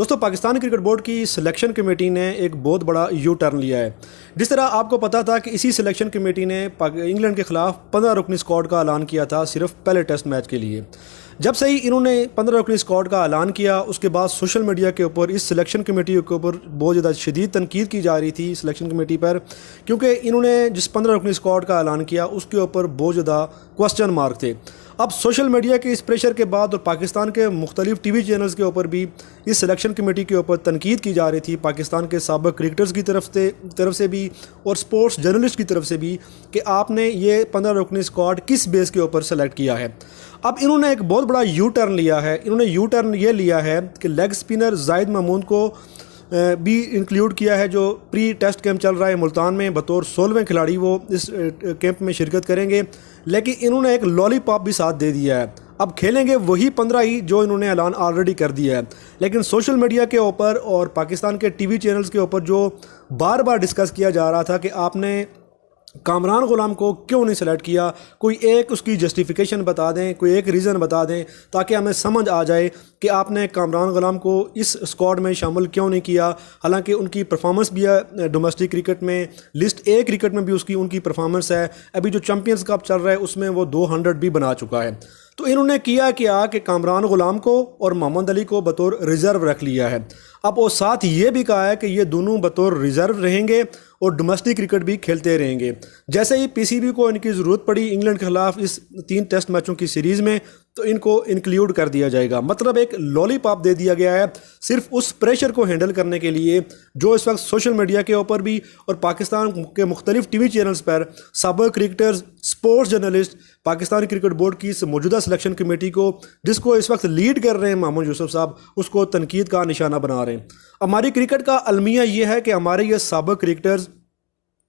دوستوں Pakistan cricket board کی selection committee نے ایک بہت بڑا یو ٹرن لیا ہے۔ جس طرح آپ کو پتا تھا کہ اسی سلیکشن کمیٹی نے انگلینڈ کے خلاف 15 رکنی اسکواڈ کا اعلان کیا تھا صرف پہلے ٹیسٹ میچ کے لیے۔ جب سے ہی انہوں نے 15 رکنی اسکواڈ کا اعلان کیا، اس کے بعد سوشل میڈیا کے اوپر اس سلیکشن کمیٹی کے اوپر بہت زیادہ شدید تنقید کی جا رہی تھی سلیکشن کمیٹی پر، کیونکہ انہوں نے جس 15 رکنی اسکواڈ کا اعلان کیا اس کے اوپر بہت زیادہ کوسچن مارک تھے۔ اب سوشل میڈیا کے اس پریشر کے بعد اور پاکستان کے مختلف ٹی وی چینلز کے اوپر بھی اس سلیکشن کمیٹی کے اوپر تنقید کی جا رہی تھی، پاکستان کے سابق کرکٹرز کی طرف سے بھی اور سپورٹس جرنلسٹ کی طرف سے بھی، کہ آپ نے یہ 15 رکنی اسکواڈ کس بیس کے اوپر سلیکٹ کیا ہے۔ اب انہوں نے ایک بہت بڑا یو ٹرن لیا ہے۔ انہوں نے یو ٹرن یہ لیا ہے کہ لیگ سپنر زاہد محمود کو بھی انکلیوڈ کیا ہے، جو پری ٹیسٹ کیمپ چل رہا ہے ملتان میں، بطور 16ویں کھلاڑی وہ اس کیمپ میں شرکت کریں گے، لیکن انہوں نے ایک لالی پاپ بھی ساتھ دے دیا ہے۔ اب کھیلیں گے وہی 15 ہی جو انہوں نے اعلان آلریڈی کر دیا ہے، لیکن سوشل میڈیا کے اوپر اور پاکستان کے ٹی وی چینلز کے اوپر جو بار بار ڈسکس کیا جا رہا تھا کہ آپ نے کامران غلام کو کیوں نہیں سلیکٹ کیا، کوئی ایک اس کی جسٹیفیکیشن بتا دیں، کوئی ایک ریزن بتا دیں تاکہ ہمیں سمجھ آ جائے کہ آپ نے کامران غلام کو اس اسکواڈ میں شامل کیوں نہیں کیا، حالانکہ ان کی پرفارمنس بھی ہے ڈومیسٹک کرکٹ میں، لسٹ اے کرکٹ میں بھی ان کی پرفارمنس ہے، ابھی جو چیمپئنز کپ چل رہا ہے اس میں وہ 200 بھی بنا چکا ہے۔ تو انہوں نے کیا کہ کامران غلام کو اور محمد علی کو بطور ریزرو رکھ لیا ہے۔ اب وہ ساتھ یہ بھی کہا ہے کہ یہ دونوں بطور ریزرو رہیں گے اور ڈومیسٹک کرکٹ بھی کھیلتے رہیں گے۔ جیسے ہی پی سی بی کو ان کی ضرورت پڑی انگلینڈ کے خلاف اس 3 ٹیسٹ میچوں کی سیریز میں، تو ان کو انکلیوڈ کر دیا جائے گا۔ مطلب ایک لالی پاپ دے دیا گیا ہے صرف اس پریشر کو ہینڈل کرنے کے لیے جو اس وقت سوشل میڈیا کے اوپر بھی اور پاکستان کے مختلف ٹی وی چینلز پر سابق cricketers, sports journalist Pakistan cricket board کی اس موجودہ سلیکشن کمیٹی کو، جس کو اس وقت لیڈ کر رہے ہیں محمد یوسف صاحب، اس کو تنقید کا نشانہ بنا رہے ہیں۔ ہماری کرکٹ کا المیہ یہ ہے کہ ہمارے یہ سابق کرکٹرز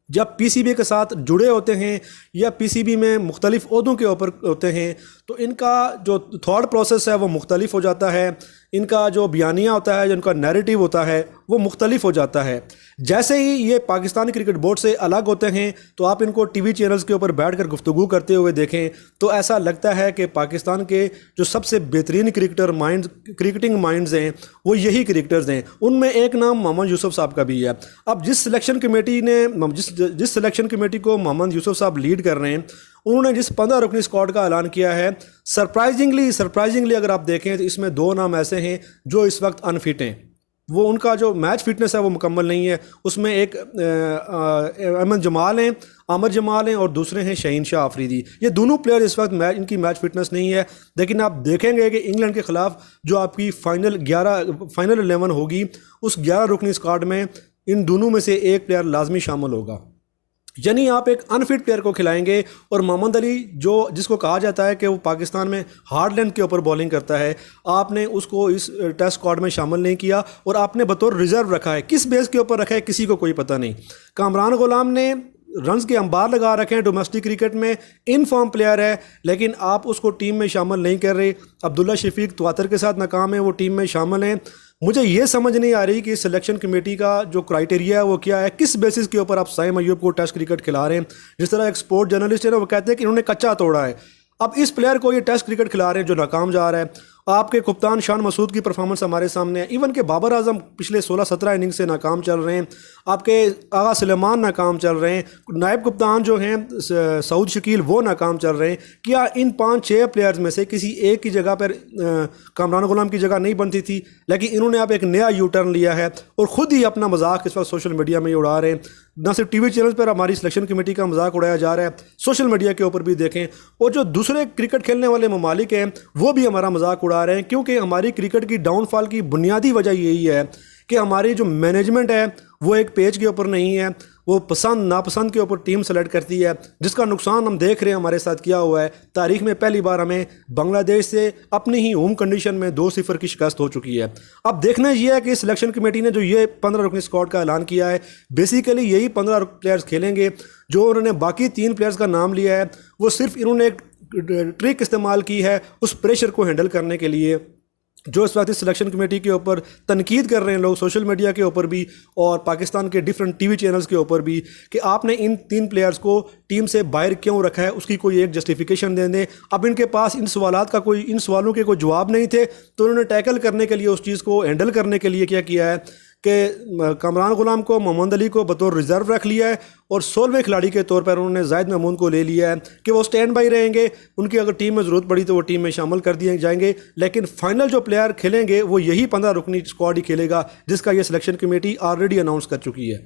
جب پی سی بی کے ساتھ جڑے ہوتے ہیں یا پی سی بی میں مختلف عہدوں کے اوپر ہوتے ہیں، تو ان کا جو تھاٹ پروسیس ہے وہ مختلف ہو جاتا ہے، ان کا جو بیانیہ ہوتا ہے، جو ان کا نیریٹو ہوتا ہے وہ مختلف ہو جاتا ہے۔ جیسے ہی یہ پاکستان کرکٹ بورڈ سے الگ ہوتے ہیں تو آپ ان کو ٹی وی چینلز کے اوپر بیٹھ کر گفتگو کرتے ہوئے دیکھیں تو ایسا لگتا ہے کہ پاکستان کے جو سب سے بہترین کرکٹنگ مائنڈز ہیں وہ یہی کرکٹرز ہیں۔ ان میں ایک نام محمد یوسف صاحب کا بھی ہے۔ اب جس سلیکشن کمیٹی کو محمد یوسف صاحب لیڈ کر رہے ہیں، انہوں نے جس 15 رکنی اسکواڈ کا اعلان کیا ہے، سرپرائزنگلی اگر آپ دیکھیں تو اس میں 2 نام ایسے ہیں جو اس وقت انفٹ ہیں۔ وہ ان کا جو میچ فٹنس ہے وہ مکمل نہیں ہے۔ اس میں ایک عامر جمال ہیں اور دوسرے ہیں شہین شاہ آفریدی۔ یہ دونوں پلیئر اس وقت ان کی میچ فٹنس نہیں ہے، لیکن آپ دیکھیں گے کہ انگلینڈ کے خلاف جو آپ کی فائنل 11 ہوگی، اس 11 رکنی اسکواڈ میں ان دونوں میں سے ایک پلیئر لازمی شامل ہوگا۔ یعنی آپ ایک انفٹ پلیئر کو کھلائیں گے، اور محمد علی جس کو کہا جاتا ہے کہ وہ پاکستان میں ہارڈ لینتھ کے اوپر بولنگ کرتا ہے، آپ نے اس کو اس ٹیسٹ اسکواڈ میں شامل نہیں کیا اور آپ نے بطور ریزرو رکھا ہے۔ کس بیس کے اوپر رکھا ہے کسی کو کوئی پتہ نہیں۔ کامران غلام نے رنز کے انبار لگا رکھے ہیں ڈومیسٹک کرکٹ میں، ان فارم پلیئر ہے، لیکن آپ اس کو ٹیم میں شامل نہیں کر رہے۔ عبداللہ شفیق تواتر کے ساتھ ناکام ہے، وہ ٹیم میں شامل ہیں۔ مجھے یہ سمجھ نہیں آ رہی کہ سلیکشن کمیٹی کا جو کرائٹیریا ہے وہ کیا ہے، کس بیسس کے اوپر آپ سائم ایوب کو ٹیسٹ کرکٹ کھلا رہے ہیں۔ جس طرح ایک سپورٹ جرنلسٹ ہے نا، وہ کہتے ہیں کہ انہوں نے کچا توڑا ہے۔ اب اس پلیئر کو یہ ٹیسٹ کرکٹ کھلا رہے ہیں جو ناکام جا رہا ہے۔ آپ کے کپتان شان مسعود کی پرفارمنس ہمارے سامنے ہے، ایون کہ بابر اعظم پچھلے 16-17 اننگ سے ناکام چل رہے ہیں، آپ کے آغا سلیمان ناکام چل رہے ہیں، نائب کپتان جو ہیں سعود شکیل وہ ناکام چل رہے ہیں۔ کیا ان 5-6 پلیئرز میں سے کسی ایک کی جگہ پر کامران غلام کی جگہ نہیں بنتی تھی؟ لیکن انہوں نے اب ایک نیا یو ٹرن لیا ہے اور خود ہی اپنا مذاق اس وقت سوشل میڈیا میں اڑا رہے ہیں۔ نہ صرف ٹی وی چینلز پر ہماری سلیکشن کمیٹی کا مذاق اڑایا جا رہا ہے، سوشل میڈیا کے اوپر بھی دیکھیں، اور جو دوسرے کرکٹ کھیلنے والے ممالک ہیں وہ بھی ہمارا مذاق اڑا رہے ہیں، کیونکہ ہماری کرکٹ کی ڈاؤن فال کی بنیادی وجہ یہی ہے کہ ہماری جو مینجمنٹ ہے وہ ایک پیج کے اوپر نہیں ہے، وہ پسند ناپسند کے اوپر ٹیم سلیکٹ کرتی ہے، جس کا نقصان ہم دیکھ رہے ہیں ہمارے ساتھ کیا ہوا ہے۔ تاریخ میں پہلی بار ہمیں بنگلہ دیش سے اپنی ہی ہوم کنڈیشن میں 2-0 کی شکست ہو چکی ہے۔ اب دیکھنا یہ ہے کہ سلیکشن کمیٹی نے جو یہ 15 رکنی اسکواڈ کا اعلان کیا ہے، بیسیکلی یہی 15 پلیئرز کھیلیں گے۔ جو انہوں نے باقی 3 پلیئرز کا نام لیا ہے، وہ صرف انہوں نے ایک ٹرک استعمال کی ہے اس پریشر کو ہینڈل کرنے کے لیے جو اس وقت اس سلیکشن کمیٹی کے اوپر تنقید کر رہے ہیں لوگ سوشل میڈیا کے اوپر بھی اور پاکستان کے ڈیفرنٹ ٹی وی چینلز کے اوپر بھی، کہ آپ نے ان 3 پلیئرز کو ٹیم سے باہر کیوں رکھا ہے، اس کی کوئی ایک جسٹیفیکیشن دے دیں۔ اب ان کے پاس ان سوالوں کے کوئی جواب نہیں تھے، تو انہوں نے ٹیکل کرنے کے لیے، اس چیز کو ہینڈل کرنے کے لیے کیا کیا ہے کہ کامران غلام کو، محمد علی کو بطور ریزرو رکھ لیا ہے، اور 16ویں کھلاڑی کے طور پر انہوں نے زاہد محمود کو لے لیا ہے کہ وہ سٹینڈ بائی رہیں گے، ان کی اگر ٹیم میں ضرورت پڑی تو وہ ٹیم میں شامل کر دیے جائیں گے، لیکن فائنل جو پلیئر کھیلیں گے وہ یہی 15 رکنی اسکواڈ ہی کھیلے گا، جس کا یہ سلیکشن کمیٹی آلریڈی اناؤنس کر چکی ہے۔